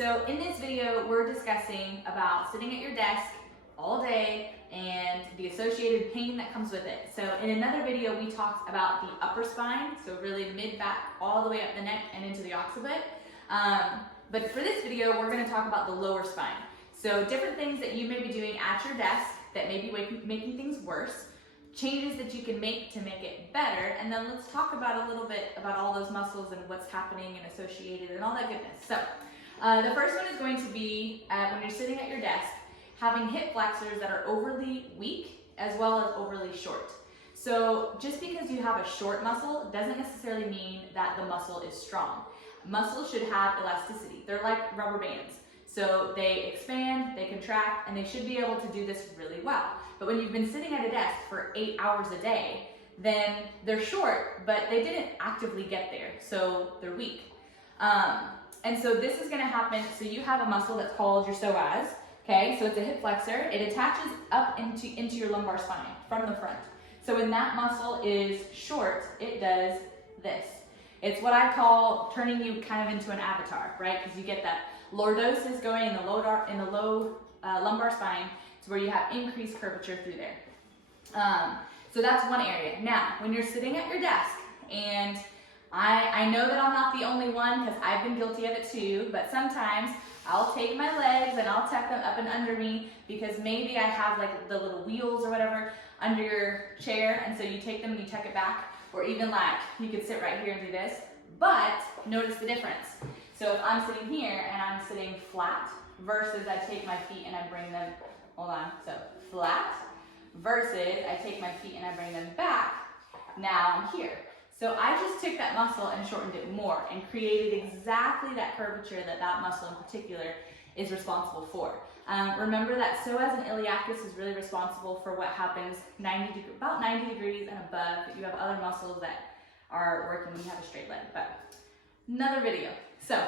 So in this video, we're discussing about sitting at your desk all day and the associated pain that comes with it. So in another video, we talked about the upper spine, so really mid-back all the way up the neck and into the occiput. But for this video, we're going to talk about the lower spine. So different things that you may be doing at your desk that may be making things worse, changes that you can make to make it better, and then let's talk about a little bit about all those muscles and what's happening and associated and all that goodness. So the first one is going to be when you're sitting at your desk, having hip flexors that are overly weak as well as overly short. So just because you have a short muscle doesn't necessarily mean that the muscle is strong. Muscles should have elasticity. They're like rubber bands. So they expand, they contract, and they should be able to do this really well. But when you've been sitting at a desk for 8 hours a day, then they're short, but they didn't actively get there, so they're weak. And so this is gonna happen, so you have a muscle that's called your psoas, okay? So it's a hip flexor. It attaches up into your lumbar spine from the front. So when that muscle is short, it does this. It's what I call turning you kind of into an avatar, right? Because you get that lordosis going in the low lumbar spine to where you have increased curvature through there. So that's one area. Now, when you're sitting at your desk, and I know that I'm not the only one because I've been guilty of it too, but sometimes I'll take my legs and I'll tuck them up and under me because maybe I have like the little wheels or whatever under your chair, and so you take them and you tuck it back, or even like you could sit right here and do this, but notice the difference. So if I'm sitting here and I'm sitting flat versus I take my feet and I bring them, hold on, so flat versus I take my feet and I bring them back, now I'm here. So I just took that muscle and shortened it more and created exactly that curvature that that muscle in particular is responsible for. Remember that psoas and iliacus is really responsible for what happens about 90 degrees and above, but you have other muscles that are working when you have a straight leg, but another video. So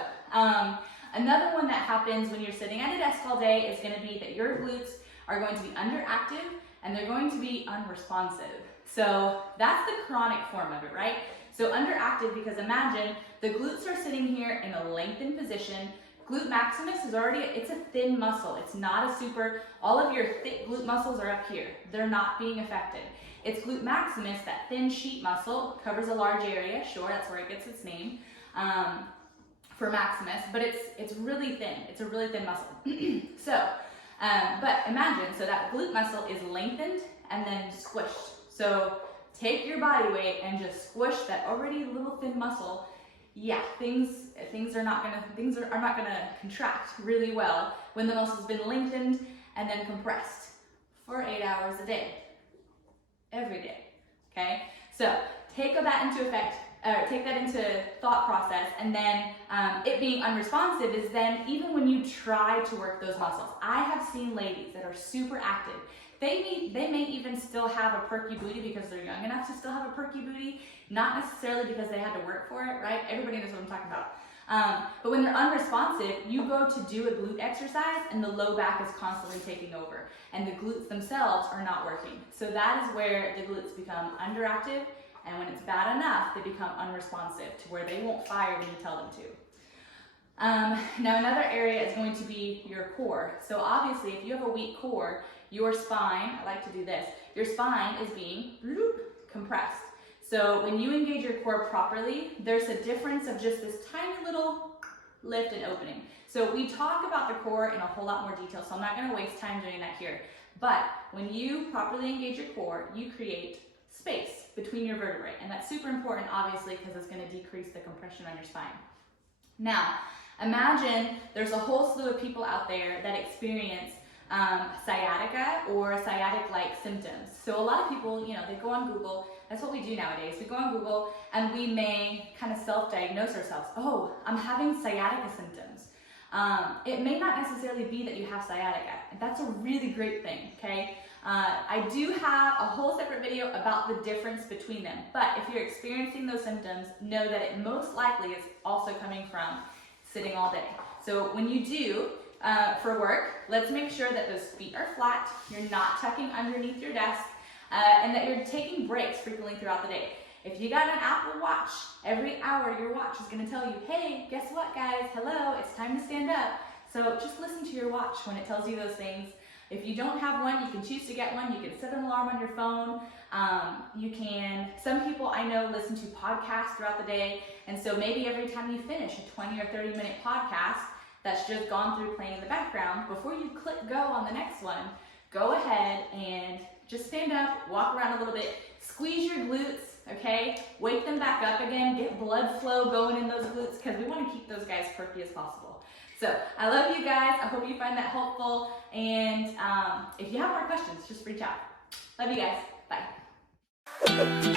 another one that happens when you're sitting at a desk all day is going to be that your glutes are going to be underactive and they're going to be unresponsive. So that's the chronic form of it, right? So underactive, because imagine the glutes are sitting here in a lengthened position. Glute maximus is already, it's a thin muscle. It's not a super, all of your thick glute muscles are up here. They're not being affected. It's glute maximus, that thin sheet muscle, covers a large area. Sure, that's where it gets its name for maximus, but it's really thin. It's a really thin muscle. So, but imagine, so that glute muscle is lengthened and then squished. So take your body weight and just squish that already little thin muscle. Yeah, things are not gonna contract really well when the muscle's been lengthened and then compressed for 8 hours a day, every day. Okay, so take that into effect. Take that into thought process, and then it being unresponsive is then even when you try to work those muscles. I have seen ladies that are super active. They may even still have a perky booty because they're young enough to still have a perky booty, not necessarily because they had to work for it, right? Everybody knows what I'm talking about. But when they're unresponsive, you go to do a glute exercise and the low back is constantly taking over and the glutes themselves are not working. So that is where the glutes become underactive, and when it's bad enough, they become unresponsive to where they won't fire when you tell them to. Now another area is going to be your core. So obviously if you have a weak core, your spine, I like to do this, your spine is being compressed. So when you engage your core properly, there's a difference of just this tiny little lift and opening. So we talk about the core in a whole lot more detail, so I'm not gonna waste time doing that here. But when you properly engage your core, you create space between your vertebrae, and that's super important obviously because it's gonna decrease the compression on your spine. Now, imagine there's a whole slew of people out there that experience sciatica or sciatic-like symptoms. So a lot of people, you know, they go on Google. That's what we do nowadays. We go on Google and we may kind of self-diagnose ourselves. Oh, I'm having sciatica symptoms. It may not necessarily be that you have sciatica. That's a really great thing, okay? I do have a whole separate video about the difference between them, but if you're experiencing those symptoms, know that it most likely is also coming from sitting all day. So when you do, for work, let's make sure that those feet are flat, you're not tucking underneath your desk, and that you're taking breaks frequently throughout the day. If you got an Apple Watch, every hour your watch is gonna tell you, hey, guess what guys, hello, it's time to stand up. So just listen to your watch when it tells you those things. If you don't have one, you can choose to get one. You can set an alarm on your phone. Some people I know listen to podcasts throughout the day, and so maybe every time you finish a 20 or 30 minute podcast that's just gone through playing in the background, before you click go on the next one, go ahead and just stand up, walk around a little bit, squeeze your glutes, okay? Wake them back up again, get blood flow going in those glutes, because we want to keep those guys perky as possible. So I love you guys. I hope you find that helpful. And if you have more questions, just reach out. Love you guys. Bye.